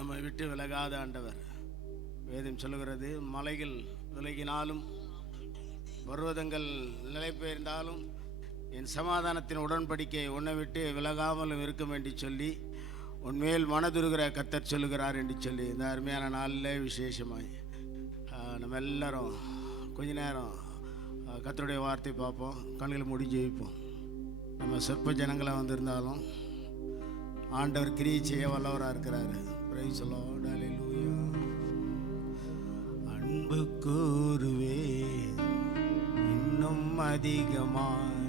நம்மை விட்டு விலகாத ஆண்டவர். வேதம் சொல்லுகிறது, மலைகள் விலகினாலும் பர்வதங்கள் நிலை பெயர்ந்தாலும் என் சமாதானத்தின் உடன்படிக்கை உன்னை விட்டு விலகாமலும் இருக்கும் என்று சொல்லி உன்மேல் மனதுருகிற கர்த்தர் சொல்லுகிறார் என்று சொல்லி இந்த அருமையான நாளில் விசேஷமாய் நம்ம எல்லாரும் கொஞ்ச நேரம் கர்த்தருடைய வார்த்தை பார்ப்போம். கண்களை மூடி ஜெபிப்போம். நம்ம சொற்ப ஜனங்களாக வந்திருந்தாலும் ஆண்டவர் கிரியை செய்ய வல்லவராக இருக்கிறாரு. Praise the Lord. ஹல்லேலூயா. அன்பு கூறுவே இன்னும் அதிகமாக